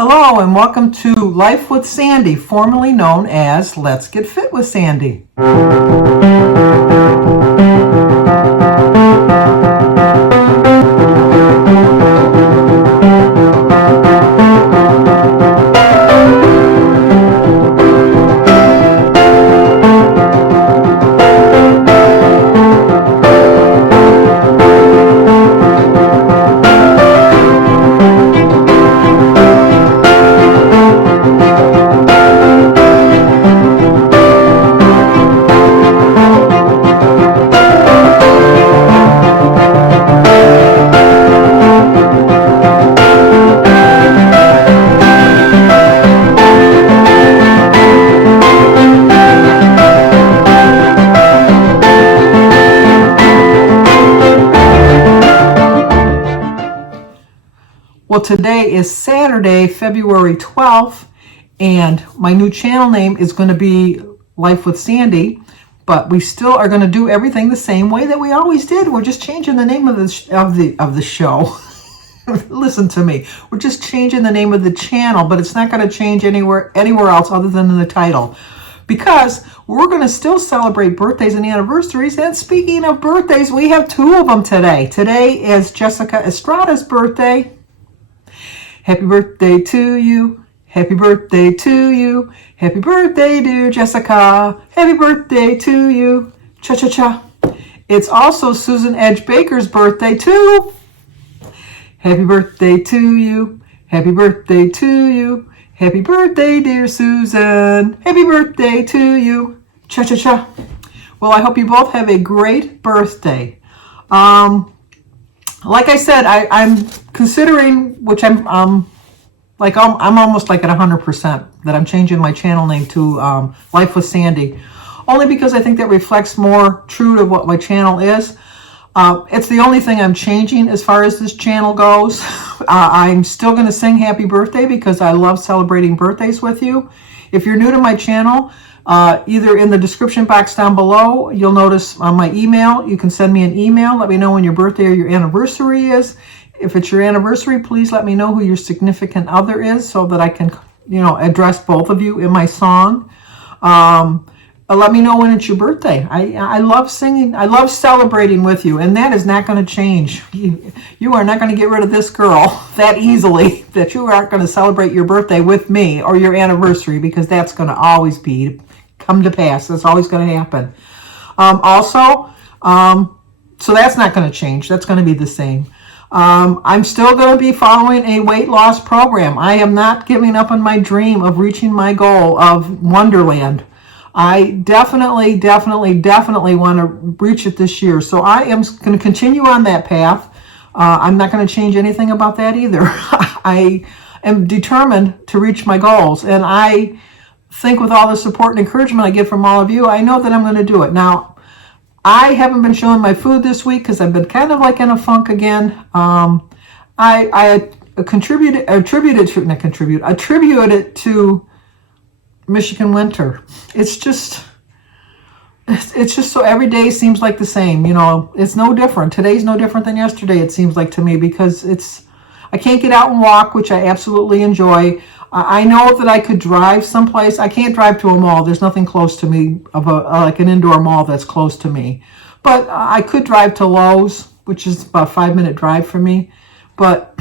Hello and welcome to Life with Sandy, formerly known as Let's Get Fit with Sandy. Well, today is Saturday, February 12th, and my new channel name is going to be Life with Sandy, but we still are going to do everything the same way that we always did. We're just changing the name of the show. Listen to me. We're just changing the name of the channel, but it's not going to change anywhere else other than in the title, because we're going to still celebrate birthdays and anniversaries. And speaking of birthdays, we have two of them today. Today is Jessica Estrada's birthday. Happy birthday to you. Happy birthday to you. Happy birthday, dear Jessica. Happy birthday to you. Cha-cha-cha. It's also Susan Edge Baker's birthday, too. Happy birthday to you. Happy birthday to you. Happy birthday, dear Susan. Happy birthday to you. Cha-cha-cha. Well, I hope you both have a great birthday. Like I said, I'm considering, which I'm almost like at 100% that I'm changing my channel name to Life with Sandy, only because I think that reflects more true to what my channel is. It's the only thing I'm changing as far as this channel goes. I'm still going to sing happy birthday because I love celebrating birthdays with you. If you're new to my channel, either in the description box down below, you'll notice on my email, you can send me an email. Let me know when your birthday or your anniversary is. If it's your anniversary, please let me know who your significant other is so that I can, address both of you in my song. Let me know when it's your birthday. I love singing. I love celebrating with you, and that is not going to change. You are not going to get rid of this girl that easily, that you aren't going to celebrate your birthday with me or your anniversary, because that's going to always come to pass. That's always going to happen. So that's not going to change. That's going to be the same. I'm still going to be following a weight loss program. I am not giving up on my dream of reaching my goal of Wonderland. I definitely want to reach it this year. So I am going to continue on that path. I'm not going to change anything about that either. I am determined to reach my goals. And I think with all the support and encouragement I get from all of you, I know that I'm going to do it. Now, I haven't been showing my food this week because I've been kind of like in a funk again. I attribute it to Michigan winter. It's just so every day seems like the same. It's no different. Today's no different than yesterday, it seems like to me, because I can't get out and walk, which I absolutely enjoy. I know that I could drive someplace. I can't drive to a mall. There's nothing close to me like an indoor mall that's close to me. But I could drive to Lowe's, which is about a 5-minute drive for me. But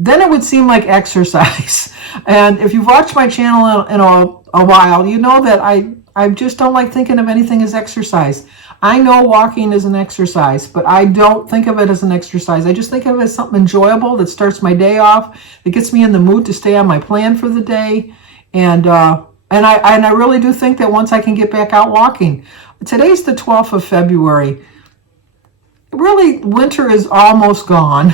then it would seem like exercise. And if you've watched my channel in a while, you know that I just don't like thinking of anything as exercise. I know walking is an exercise, but I don't think of it as an exercise. I just think of it as something enjoyable that starts my day off, that gets me in the mood to stay on my plan for the day. And I really do think that once I can get back out walking. Today's the 12th of February. Really, winter is almost gone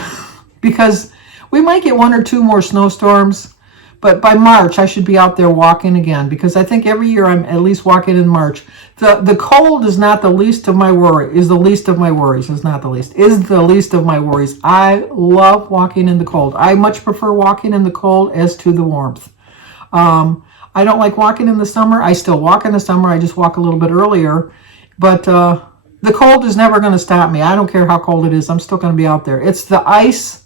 because we might get 1 or 2 more snowstorms. But by March, I should be out there walking again, because I think every year I'm at least walking in March. The cold is not the least of my worry. Is the least of my worries. Is not the least. Is the least of my worries. I love walking in the cold. I much prefer walking in the cold as to the warmth. I don't like walking in the summer. I still walk in the summer. I just walk a little bit earlier. But the cold is never going to stop me. I don't care how cold it is. I'm still going to be out there. It's the ice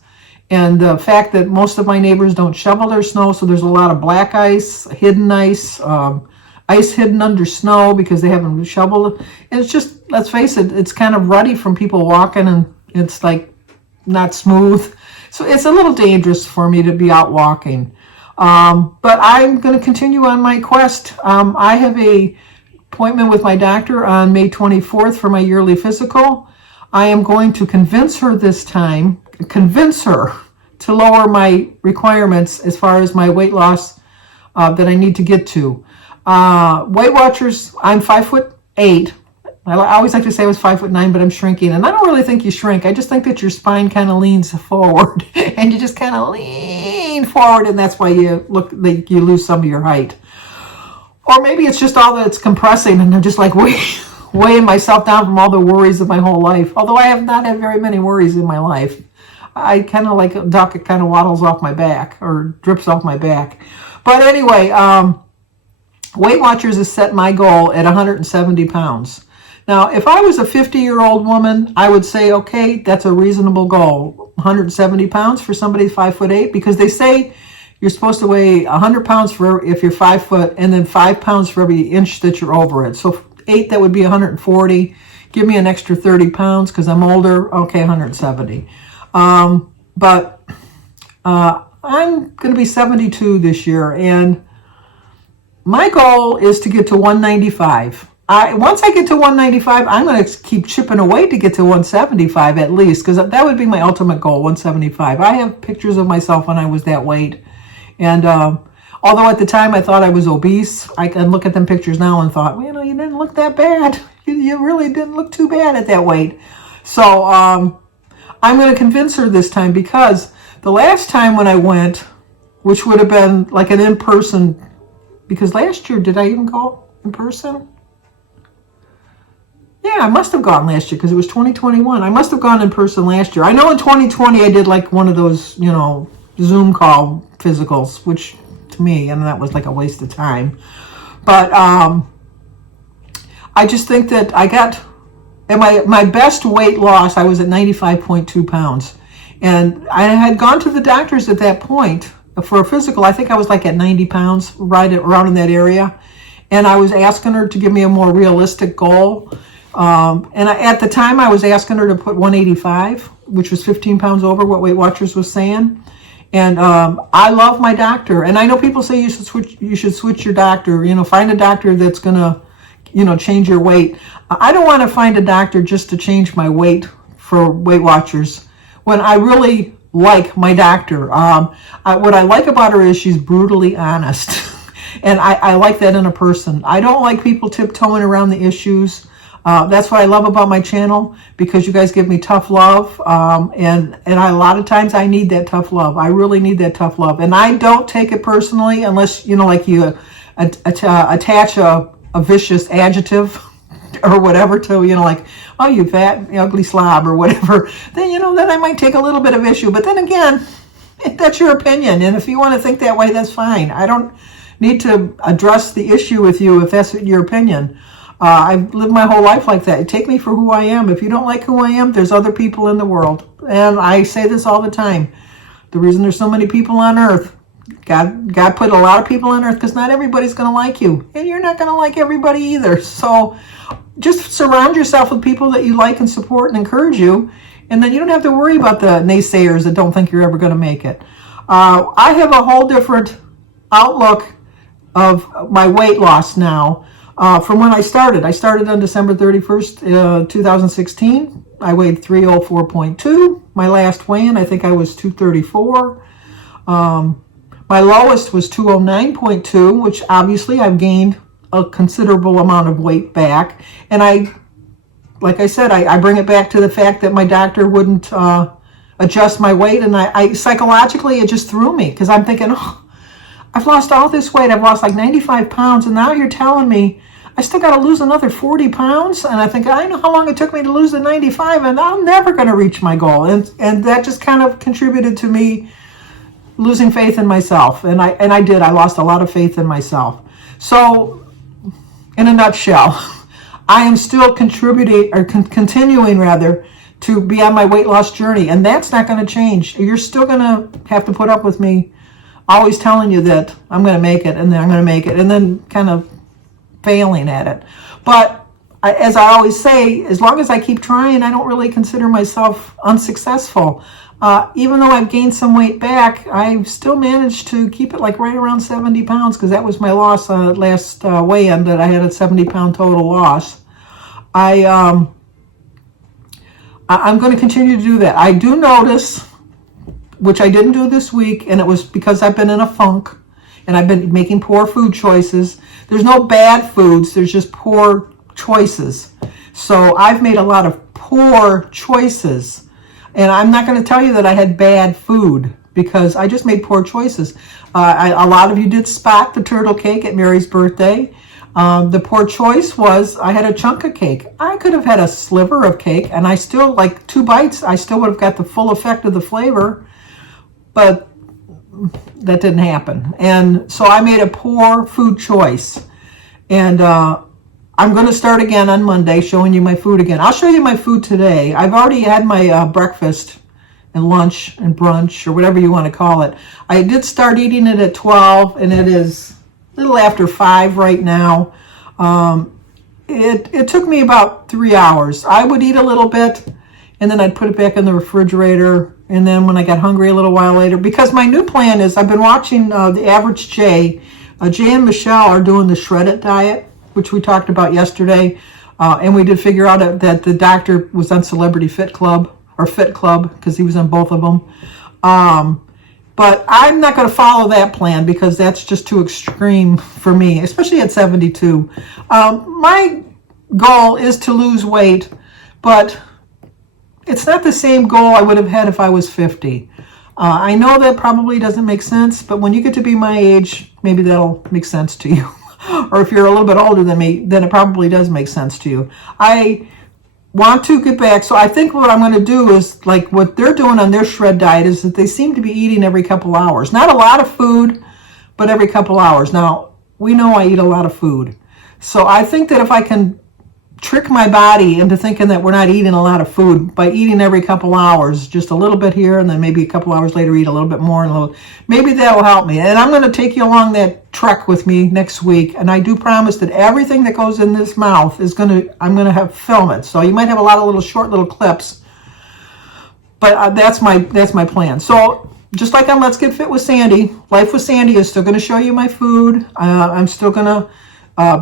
And the fact that most of my neighbors don't shovel their snow, so there's a lot of black ice, hidden ice, ice hidden under snow because they haven't shoveled. And it's just, let's face it, it's kind of ruddy from people walking, and it's like not smooth. So it's a little dangerous for me to be out walking. But I'm going to continue on my quest. I have a appointment with my doctor on May 24th for my yearly physical. I am going to convince her this time, to lower my requirements as far as my weight loss that I need to get to. Weight Watchers, I'm 5'8". I always like to say I was 5'9", but I'm shrinking. And I don't really think you shrink. I just think that your spine kind of leans forward and you just kind of lean forward, and that's why you look like you lose some of your height. Or maybe it's just all that it's compressing and I'm just like weighing myself down from all the worries of my whole life. Although I have not had very many worries in my life. I kind of like a duck, it kind of waddles off my back or drips off my back. But anyway, Weight Watchers has set my goal at 170 pounds. Now, if I was a 50-year-old woman, I would say, okay, that's a reasonable goal. 170 pounds for somebody 5'8", because they say you're supposed to weigh 100 pounds for if you're 5 foot, and then 5 pounds for every inch that you're over it. So 8, that would be 140. Give me an extra 30 pounds because I'm older. Okay, 170. But I'm going to be 72 this year, and my goal is to get to 195. Once I get to 195, I'm going to keep chipping away to get to 175 at least, because that would be my ultimate goal, 175. I have pictures of myself when I was that weight, and although at the time I thought I was obese, I can look at them pictures now and thought, well, you didn't look that bad. You really didn't look too bad at that weight. So I'm going to convince her this time, because the last time when I went, which would have been like an in-person, because last year, did I even go in person? Yeah, I must have gone last year because it was 2021. I must have gone in person last year. I know in 2020 I did like one of those, Zoom call physicals, which to me, and that was like a waste of time. But I just think that I got, at my best weight loss, I was at 95.2 pounds. And I had gone to the doctors at that point for a physical. I think I was like at 90 pounds, right around in that area. And I was asking her to give me a more realistic goal. At the time, I was asking her to put 185, which was 15 pounds over what Weight Watchers was saying. And I love my doctor. And I know people say you should switch your doctor. Find a doctor that's going to, change your weight. I don't want to find a doctor just to change my weight for Weight Watchers when I really like my doctor. What I like about her is she's brutally honest. And I like that in a person. I don't like people tiptoeing around the issues. That's what I love about my channel, because you guys give me tough love, and a lot of times I need that tough love. I really need that tough love, and I don't take it personally unless you attach a vicious adjective or whatever to like, oh, you fat ugly slob or whatever. Then then I might take a little bit of issue, but then again, that's your opinion, and if you want to think that way, that's fine. I don't need to address the issue with you if that's your opinion. I've lived my whole life like that. Take me for who I am. If you don't like who I am, there's other people in the world. And I say this all the time. The reason there's so many people on earth, God put a lot of people on earth because not everybody's going to like you. And you're not going to like everybody either. So just surround yourself with people that you like and support and encourage you. And then you don't have to worry about the naysayers that don't think you're ever going to make it. I have a whole different outlook of my weight loss now. From when I started. I started on December 31st, 2016. I weighed 304.2. My last weigh-in, I think I was 234. My lowest was 209.2, which obviously I've gained a considerable amount of weight back. And like I said, I bring it back to the fact that my doctor wouldn't adjust my weight. And I psychologically, it just threw me, because I'm thinking, oh, I've lost all this weight. I've lost like 95 pounds. And now you're telling me I still got to lose another 40 pounds. And I think, I know how long it took me to lose the 95, and I'm never going to reach my goal. And that just kind of contributed to me losing faith in myself. And I did. I lost a lot of faith in myself. So in a nutshell, I am still continuing to be on my weight loss journey. And that's not going to change. You're still going to have to put up with me always telling you that I'm going to make it, and then I'm going to make it, and then kind of failing at it. But as I always say, as long as I keep trying, I don't really consider myself unsuccessful. Even though I've gained some weight back, I've still managed to keep it like right around 70 pounds, because that was my loss last weigh-in, that I had a 70-pound total loss. I'm going to continue to do that. I do notice, which I didn't do this week, and it was because I've been in a funk and I've been making poor food choices. There's no bad foods, there's just poor choices. So I've made a lot of poor choices. And I'm not going to tell you that I had bad food, because I just made poor choices. A lot of you did spot the turtle cake at Mary's birthday. The poor choice was I had a chunk of cake. I could have had a sliver of cake, and I still, like 2 bites, I still would have got the full effect of the flavor. But that didn't happen. And so I made a poor food choice. And I'm going to start again on Monday, showing you my food again. I'll show you my food today. I've already had my breakfast and lunch and brunch, or whatever you want to call it. I did start eating it at 12, and it is a little after 5 right now. It took me about 3 hours. I would eat a little bit, and then I'd put it back in the refrigerator. And then when I got hungry a little while later, because my new plan is, I've been watching the Average Jay. Jay and Michelle are doing the shredded diet, which we talked about yesterday. And we did figure out that the doctor was on Celebrity Fit Club, or Fit Club, because he was on both of them. But I'm not going to follow that plan, because that's just too extreme for me, especially at 72. My goal is to lose weight, but it's not the same goal I would have had if I was 50. I know that probably doesn't make sense, but when you get to be my age, maybe that'll make sense to you. Or if you're a little bit older than me, then it probably does make sense to you. I want to get back. So I think what I'm going to do is, like what they're doing on their shred diet, is that they seem to be eating every couple hours. Not a lot of food, but every couple hours. Now, we know I eat a lot of food. So I think that if I can trick my body into thinking that we're not eating a lot of food by eating every couple hours, just a little bit here, and then maybe a couple hours later eat a little bit more, and maybe that'll help me. And I'm going to take you along that trek with me next week, and I do promise that everything that goes in this mouth I'm going to have film it. So you might have a lot of short little clips, but that's my plan. So just like on Let's Get Fit with Sandy, Life with Sandy is still going to show you my food. I'm still going to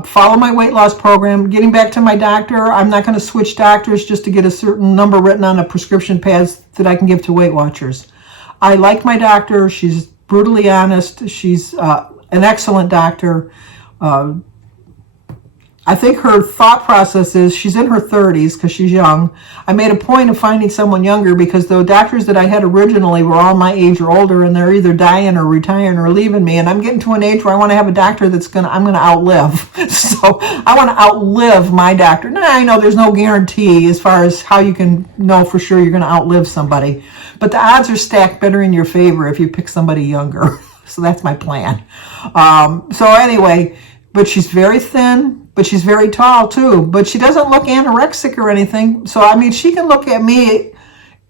follow my weight loss program. Getting back to my doctor, I'm not going to switch doctors just to get a certain number written on a prescription pads that I can give to Weight Watchers. I like my doctor. She's brutally honest. She's an excellent doctor. I think her thought process is, she's in her 30s because she's young. I made a point of finding someone younger, because the doctors that I had originally were all my age or older, and they're either dying or retiring or leaving me. And I'm getting to an age where I want to have a doctor I'm going to outlive. So I want to outlive my doctor. Now, I know there's no guarantee as far as how you can know for sure you're going to outlive somebody, but the odds are stacked better in your favor if you pick somebody younger. So that's my plan. So anyway, but she's very thin. But she's very tall too. But she doesn't look anorexic or anything. So, I mean, she can look at me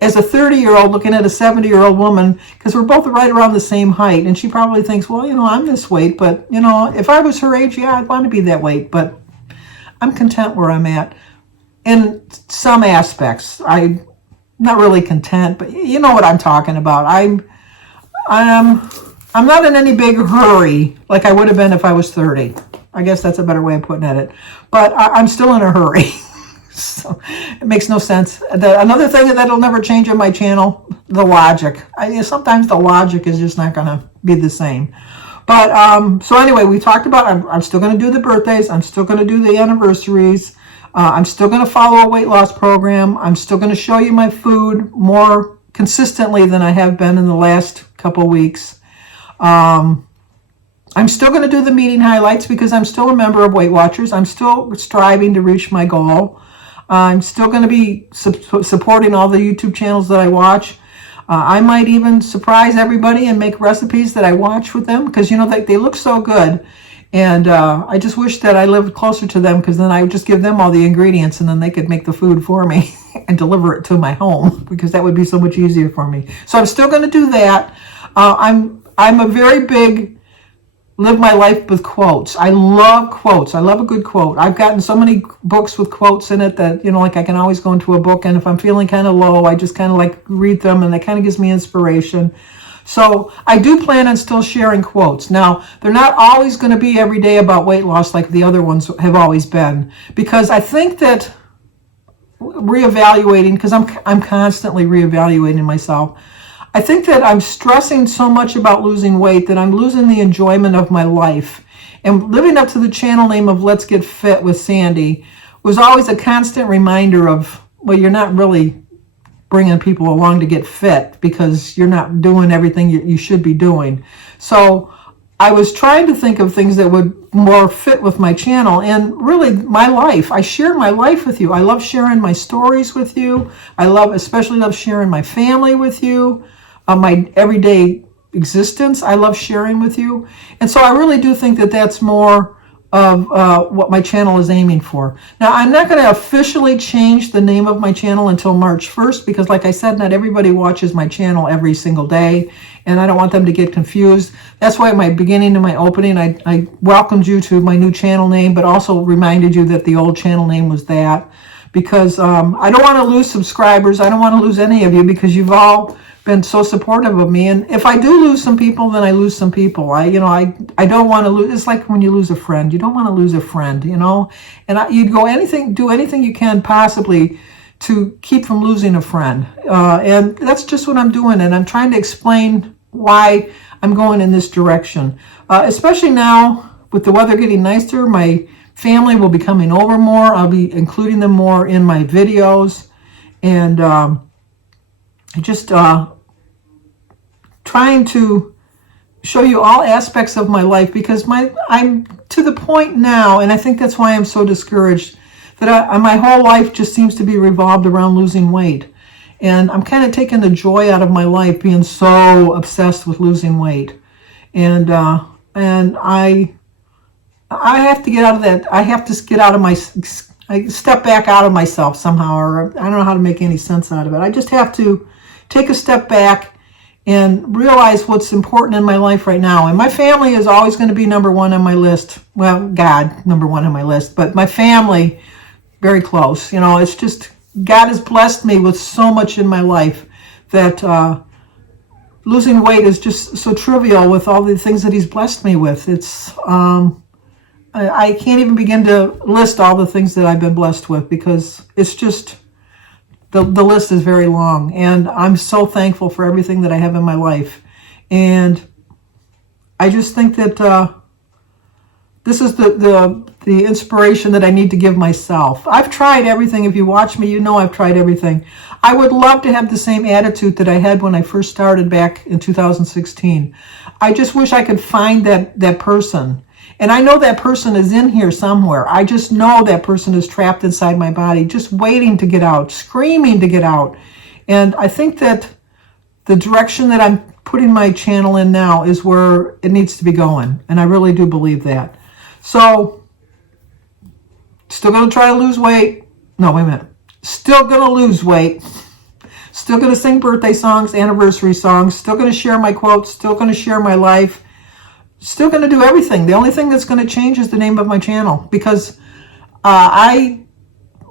as a 30-year-old looking at a 70-year-old woman, because we're both right around the same height. And she probably thinks, well, I'm this weight. But, if I was her age, yeah, I'd want to be that weight. But I'm content where I'm at in some aspects. I'm not really content, but you know what I'm talking about. I'm not in any big hurry like I would have been if I was 30. I guess that's a better way of putting it. But I'm still in a hurry. So it makes no sense. Another thing that'll never change on my channel, the logic. Sometimes the logic is just not going to be the same. But so anyway, we talked about, I'm still going to do the birthdays. I'm still going to do the anniversaries. I'm still going to follow a weight loss program. I'm still going to show you my food more consistently than I have been in the last couple weeks. I'm still going to do the meeting highlights, because I'm still a member of Weight Watchers. I'm still striving to reach my goal. I'm still going to be supporting all the YouTube channels that I watch. I might even surprise everybody and make recipes that I watch with them because, they look so good. And I just wish that I lived closer to them because then I would just give them all the ingredients and then they could make the food for me and deliver it to my home because that would be so much easier for me. So I'm still going to do that. I'm a very big live my life with quotes. I love quotes. I love a good quote. I've gotten so many books with quotes in it that, I can always go into a book, and if I'm feeling kind of low, I just kind of read them, and that kind of gives me inspiration. So I do plan on still sharing quotes. Now, they're not always going to be every day about weight loss like the other ones have always been, because I think that reevaluating, because I'm constantly reevaluating myself, I think that I'm stressing so much about losing weight that I'm losing the enjoyment of my life. And living up to the channel name of Let's Get Fit with Sandy was always a constant reminder of, well, you're not really bringing people along to get fit because you're not doing everything you should be doing. So I was trying to think of things that would more fit with my channel and really my life. I share my life with you. I love sharing my stories with you. Especially love sharing my family with you. My everyday existence, I love sharing with you. And so I really do think that that's more of what my channel is aiming for. Now, I'm not going to officially change the name of my channel until March 1st because, like I said, not everybody watches my channel every single day, and I don't want them to get confused. That's why at my beginning and my opening, I welcomed you to my new channel name, but also reminded you that the old channel name was that, because I don't want to lose subscribers. I don't want to lose any of you because you've all been so supportive of me, and if I do lose some people, then I lose some people. I don't want to lose. It's like when you lose a friend. You don't want to lose a friend, and you'd do anything you can possibly to keep from losing a friend, and that's just what I'm doing, and I'm trying to explain why I'm going in this direction, especially now with the weather getting nicer. My family will be coming over more. I'll be including them more in my videos, and just trying to show you all aspects of my life, because I'm to the point now, and I think that's why I'm so discouraged, that my whole life just seems to be revolved around losing weight. And I'm kind of taking the joy out of my life being so obsessed with losing weight. And I have to get out of that. I have to get out of I step back out of myself somehow, or I don't know how to make any sense out of it. I just have to take a step back and realize what's important in my life right now. And my family is always going to be number one on my list. Well, God, number one on my list, but my family, very close. It's just, God has blessed me with so much in my life that losing weight is just so trivial with all the things that He's blessed me with. It's, I can't even begin to list all the things that I've been blessed with, because it's just, the list is very long, and I'm so thankful for everything that I have in my life. And I just think that this is the inspiration that I need to give myself. I've tried everything. If you watch me, you know I've tried everything. I would love to have the same attitude that I had when I first started back in 2016. I just wish I could find that person. And I know that person is in here somewhere. I just know that person is trapped inside my body, just waiting to get out, screaming to get out. And I think that the direction that I'm putting my channel in now is where it needs to be going. And I really do believe that. So, still going to try to lose weight. No, wait a minute. Still going to lose weight. Still going to sing birthday songs, anniversary songs. Still going to share my quotes. Still going to share my life. Still going to do everything. The only thing that's going to change is the name of my channel, because I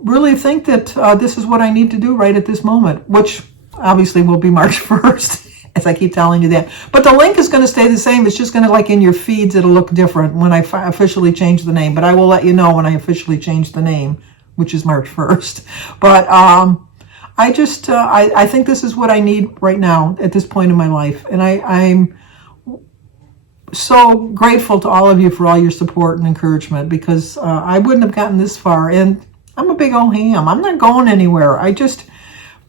really think that this is what I need to do right at this moment, which obviously will be March 1st, as I keep telling you that. But the link is going to stay the same. It's just going to, like in your feeds, it'll look different when I officially change the name. But I will let you know when I officially change the name, which is March 1st. But I just, I think this is what I need right now at this point in my life. And I'm so grateful to all of you for all your support and encouragement, because I wouldn't have gotten this far. And I'm a big old ham. I'm not going anywhere.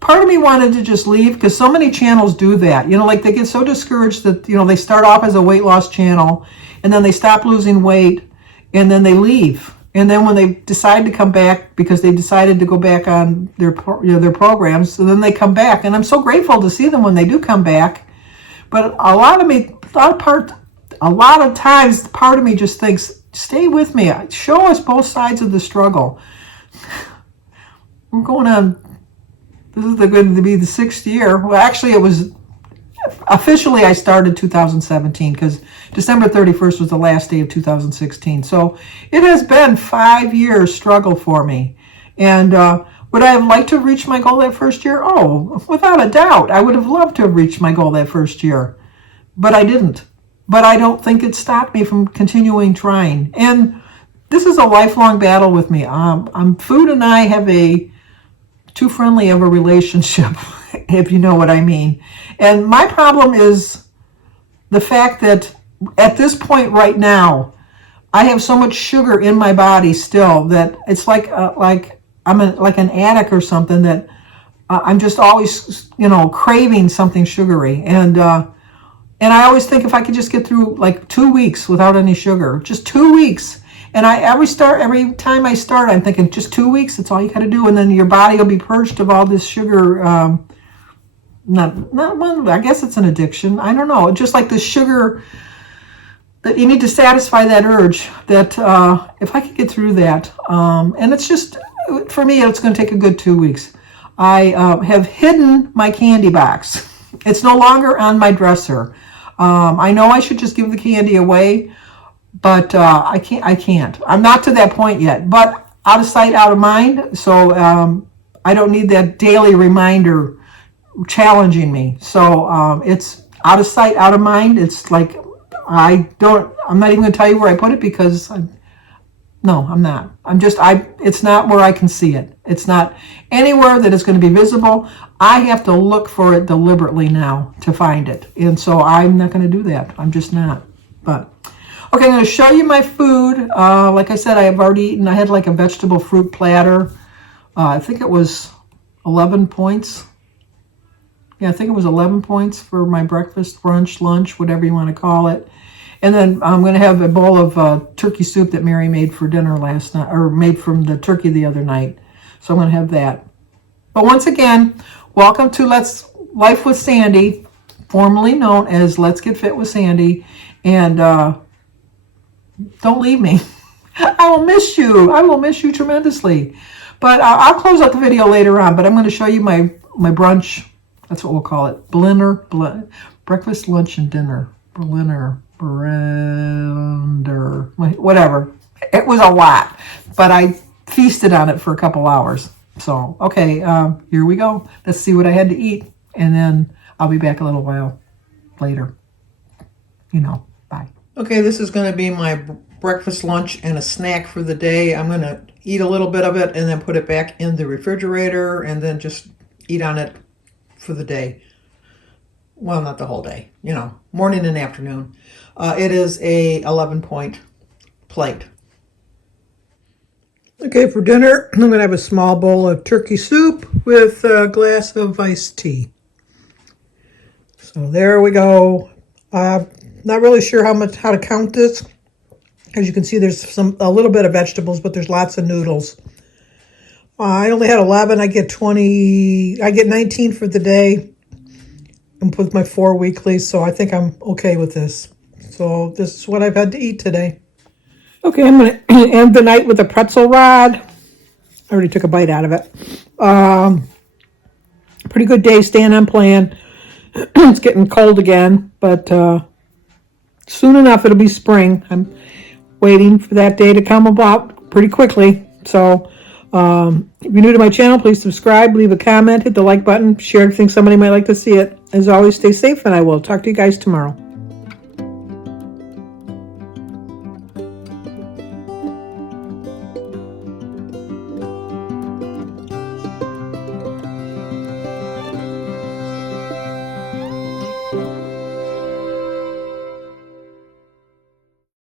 Part of me wanted to just leave, because so many channels do that. Like they get so discouraged that, they start off as a weight loss channel, and then they stop losing weight, and then they leave. And then when they decide to come back, because they decided to go back on their their programs, so then they come back, and I'm so grateful to see them when they do come back. But a lot of times, part of me just thinks, stay with me. Show us both sides of the struggle. We're going on, this is going to be the 6th year. Well, actually, it was, officially I started 2017 because December 31st was the last day of 2016. So it has been 5 years struggle for me. And would I have liked to have reached my goal that first year? Oh, without a doubt. I would have loved to have reached my goal that first year. But I didn't. But I don't think it stopped me from continuing trying. And this is a lifelong battle with me. Food and I have too friendly of a relationship, if you know what I mean. And my problem is the fact that at this point right now, I have so much sugar in my body still that it's like I'm like an addict or something, that I'm just always, craving something sugary. And I always think if I could just get through like 2 weeks without any sugar, just 2 weeks. And every time I start, I'm thinking just 2 weeks, that's all you got to do. And then your body will be purged of all this sugar. I guess it's an addiction. I don't know. Just like the sugar, that you need to satisfy that urge, that if I could get through that, and it's just, for me, it's going to take a good 2 weeks. I have hidden my candy box. It's no longer on my dresser. I know I should just give the candy away, but I can't. I'm not to that point yet, but out of sight, out of mind. So I don't need that daily reminder challenging me. So it's out of sight, out of mind. It's like, I'm not even going to tell you where I put it, because I'm not. It's not where I can see it. It's not anywhere that it's going to be visible. I have to look for it deliberately now to find it. And so I'm not going to do that. I'm just not. But, okay, I'm going to show you my food. Like I said, I have already eaten. I had like a vegetable fruit platter. I think it was 11 points. Yeah, I think it was 11 points for my breakfast, brunch, lunch, whatever you want to call it. And then I'm going to have a bowl of turkey soup that Mary made for dinner last night, or made from the turkey the other night. So I'm going to have that. But once again, welcome to Life with Sandy, formerly known as Let's Get Fit with Sandy. And don't leave me. I will miss you. I will miss you tremendously. But I'll close out the video later on. But I'm going to show you my brunch. That's what we'll call it. Breakfast, lunch, and dinner. Blender, whatever. It was a lot, but I feasted on it for a couple hours. So, okay, here we go. Let's see what I had to eat, and then I'll be back a little while later. Bye. Okay, this is going to be my breakfast, lunch, and a snack for the day. I'm going to eat a little bit of it and then put it back in the refrigerator and then just eat on it for the day. Well, not the whole day, morning and afternoon. It is a 11-point plate. Okay, for dinner, I'm going to have a small bowl of turkey soup with a glass of iced tea. So there we go. Not really sure how to count this. As you can see, there's a little bit of vegetables, but there's lots of noodles. I only had 11. I get 20. I get 19 for the day. And with my 4 weekly, so I think I'm okay with this. So this is what I've had to eat today. Okay, I'm going to end the night with a pretzel rod. I already took a bite out of it. Pretty good day, staying on plan. It's getting cold again, but soon enough it'll be spring. I'm waiting for that day to come about pretty quickly. So if you're new to my channel, please subscribe, leave a comment, hit the like button, share if you think somebody might like to see it. As always, stay safe, and I will talk to you guys tomorrow.